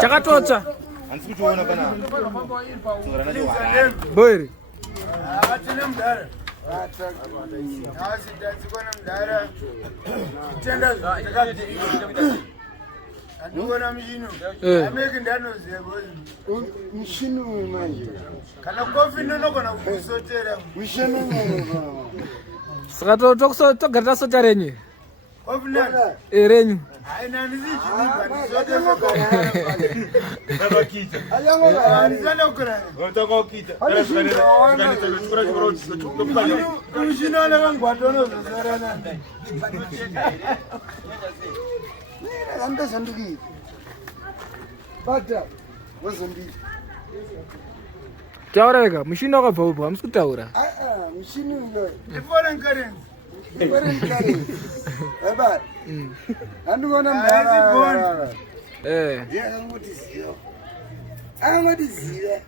Chakatotsa. Boy. Taurega, machine no go, I'm so taura. Machine no. Different current. Different current. Ever. I'm gonna Mbare. Yeah, what is here? What is here?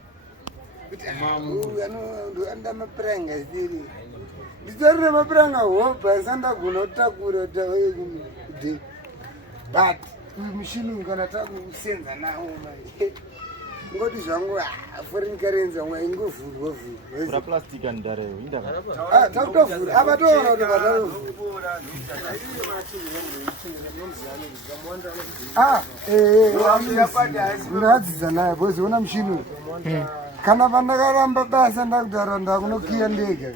Anda mapranga ziri. Bizarre mapranga hopa sanda kunota kurota wewe. But machine ngana takusenza nawo manje. Ngoti zvangu foreign currency waingovhurwa vhura plastic andare indaka takutovhura apa toona kuti vatauravadzidza naye bhozi una mushini kana pandakaramba basa ndakutaura ndakunokiya ndega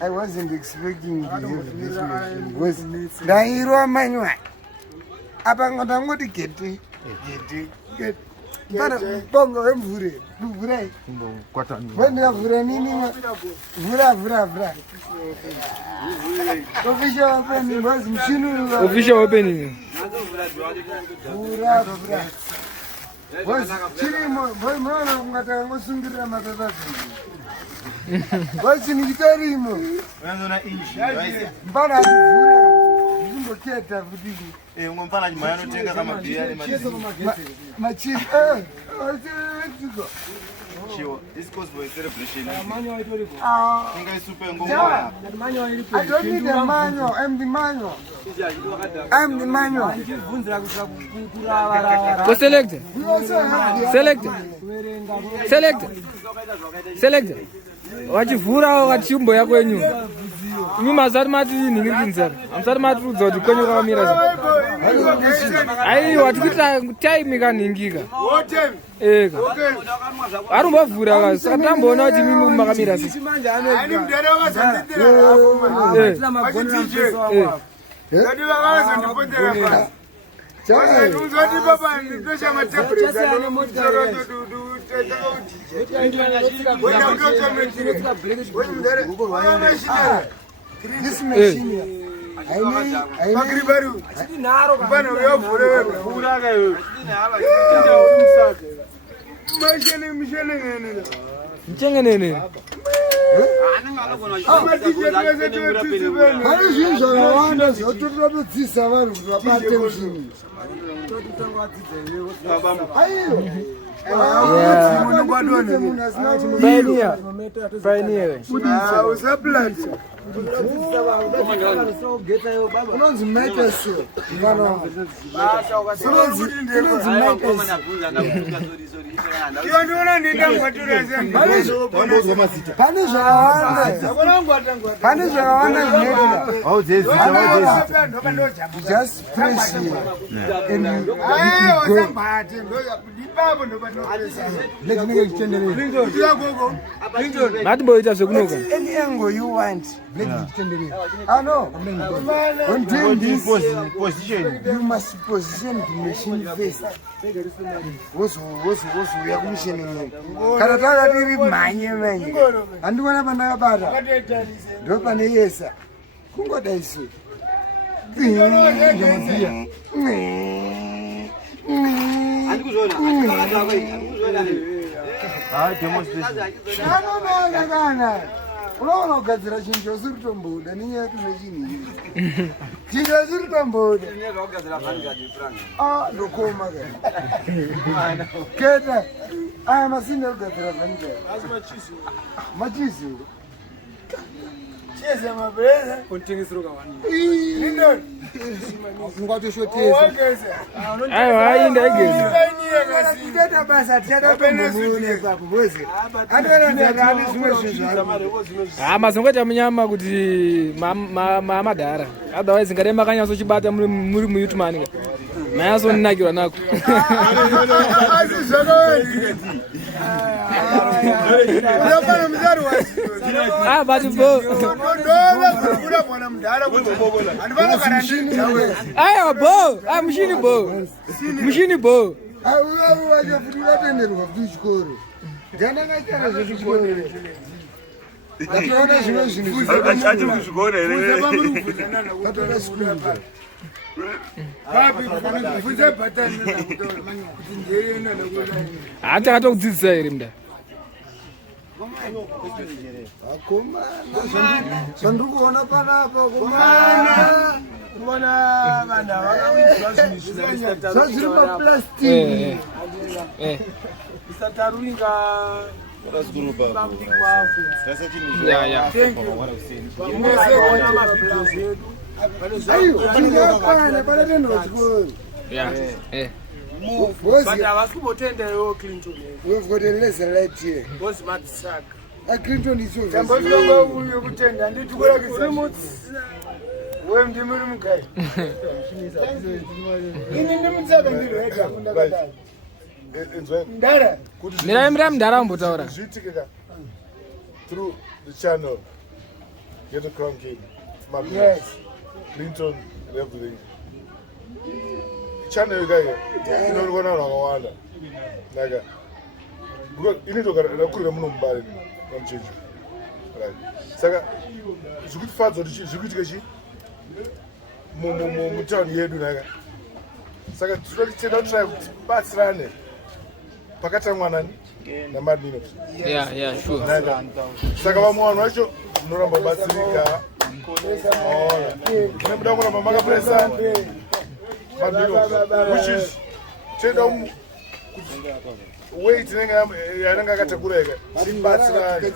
I wasn't expecting this ndairwa manywa apa ndangoti gete Bana bongo wemvure. Vurai. Wenda vura nini? Vura. Official opening was machine. Official opening. Vura. Was chilimo, boy mwana ngata ngosungira matata. Was nikitarimo. Wenzona ishi. Bana vura. Keta vudiki ngomfana chimayano tenga kama biyani machizi chiwo this goes for a celebration inga isupe ngomwa I don't need a manual I'm the manual go select wachivhura wachimbo yakwenyu mazari mati ningirinzara amsari mati rudza kuti kwenyu kwakamira ai watikuita time kanhingika eka arumbovhura saka tamboona kuti mimi makamira This machine Magribhi. Pioneer. Just press here and any angle you want. I know. When doing this position, you must position the machine face. What's we are missioning? Karatara diri manye manye. Andu wana bana bara. Dropa ne yesa. Kungo daisu. Unaona ugadzira chinhu chosiri tomboda nenyaya yekuti zvechinhi chinhu chosiri tomboda ndokoma keta aya masini ekugadzira vanigari machizi Cheers, my brother. mazongoita munyama kuti mamadhara otherwise ngade makanyasochibata muri muyutumani mayasonakirwa nako but aiwa bo mushini bo vatenderwa kuchikoro ndandakachara zvechikoro ationa zvimwe hatakatokudzidzisa here mda zvandikuona panapa zvazviri maplastiki We've got a lesson right here. Clinton is your mirai mudhara mbotaura through the channel get a crown king yes Clinton everything channel guy inoona wakawanda naga because initogara nakurira muno Mbare namuchechi right saka zvikutifadza kuti zvikuitika chi mutawuni yedu naga saka tinotenda kutry kuti batsirane pakatangwa nani namadino sure saka vamwe vanhu vacho munoramba batsirika nemuda kuramba makapuresa madino which is tenda weight yanenge akatakura ika tibatsirane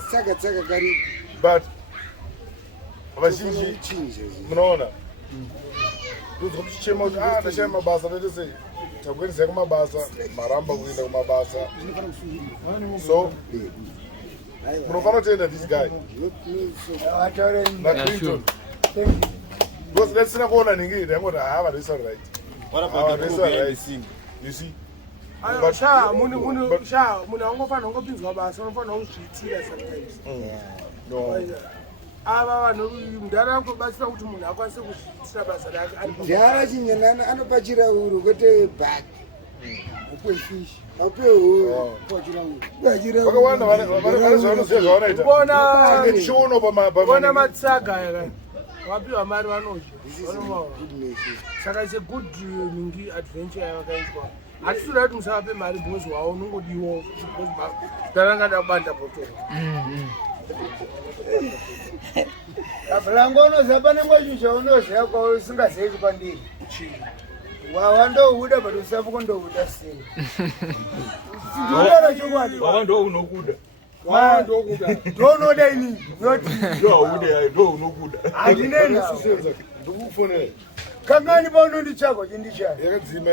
but vazhinji munoona tichema kuti tashaya mabasa tatese takuendesai kumabasa maramba kuenda kumabasa so munofanira kutenda this guy naClinton because lesina kuona ningi ndangoti vandoisa right you see munhu angofanira kungopinzwa basa unofanira kuzviitira sometimes ava vanhu mudhara angobatsira kuti munhu akwanise kuzviitira basa rake mudhara chinyanana anopachira uru kwete bak upe fish upe horo vakawanda vanozvanoziva zvavanoitaona matsaga aka vapiwa mari vanozvi saka ise good ningi adventure yavakaitwa hatitoda kuti musavape mari because wavo unongodiwo darangada kubanda bhotoro abhulango unoziva pane ngochucha unoziva kwausingazivi kwandiri wawandouda but usafu kundouda sei ndinodaro chokwadi wawandounokuda ndounoda ini ndounokuda ndikukufonera kangani paunondichako chindichaya yakadzima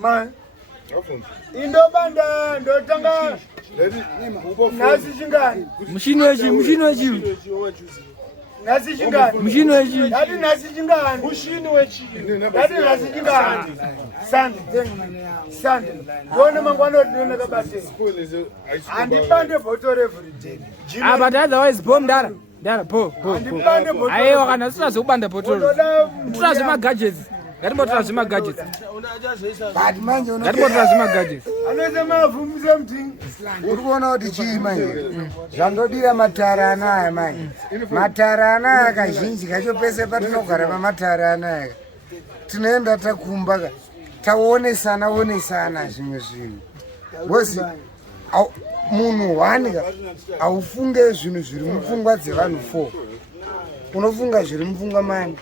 man indobanda ndotanga nhasi chingani mushini wechi nhasi chingani mushini wechi dati nhasi chingani mushini wechi dati nhasi chingani sande ndone mangwana ndine kabate andipande bottle every day but otherwise bomb dara po aiwa kana tisazobanda bottle tirazvemagadgets ngatimbotora zvemagadgets ngatimbotora zvemagadgets anoita mavhumuse mutini uri kuona kuti chii manje zvandodira matara anaya manje matara anaya kazhinji kacho pese patinogara pamatara anaya tinoenda takumba taonesana zvimwe zvinhu because munhu wanika aufunge zvinhu zviri mupfungwa dzevanhu 4 unofunga zviri mupfungwa mani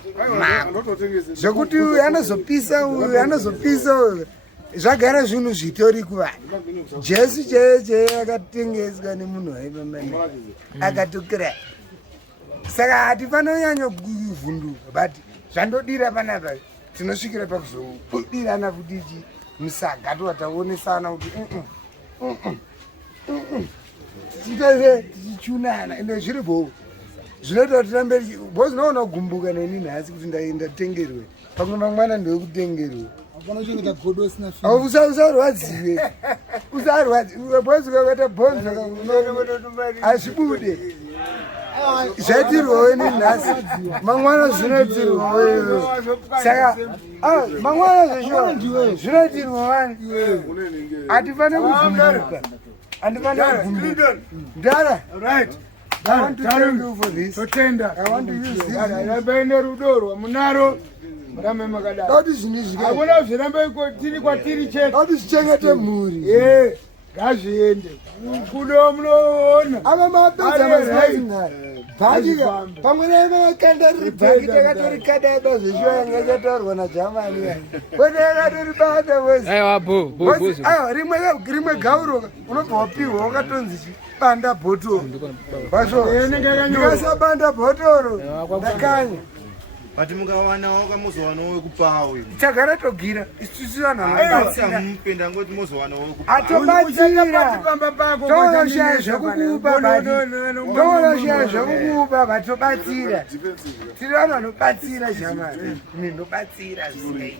zvekuti uyu anozopisa uyu zvagara zvinhu zvitori kuvanhu jesu cheye akatengeswa nemunhu waipamani akatokira saka hatifana nyanya kuvhunduka but zvandodira panapa tinosvikira pakuzodirana kuti ichi musaga towataonesana kuti tichitese tichichunana ende zviri bho zvinoita kuti tirambe bho zvinoona kugumbuka neni nhasi kuti ndatengerwe pamwe mangwana ndowekutengerwe usarwadziwe bhonzi ukakwata bhonzi hazvibude zvatirwawo ninhasi mangwana zvinotirwawo saka mangwana zveshuwa zvinotirwa vani hatifane kugumbuka handifane kugumbuka ndara I want to thank you for this. I want to use this. Rabene rudoro munaro. Rame makada. How this news? Akuna zvirambe tiri kwatiri chete. How this chengete muri? Ngazviende. Kudo munoona. Ava mapedza mazvinga. Bhakika. Pamwe nevakanda riri bhakika yakatori kada yabazveshuwa yanga yataurwa naJamani. Kwete yakatori bada wese. Aiwa bo. Rimwe gauro unobva wapiwa wakatonzi banda bhotoro. Basho. Ndikasabanda bhotoro. Ndakanya. But mukawanawo kamuzowanawo wekupawe tagara togira isusu vanhu vanobatsira ngoti muzowanawo wekupawe atobatsira tonoshaya zvekukupa tonoshaya zvekukupa vatobatsira tiri vanhu vanobatsira shamari ine ndobatsira zvisaiti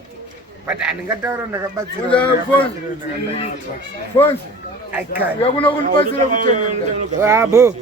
but handingataura ndakabatsira Fonsi yakuna kunibatsira kutenda abo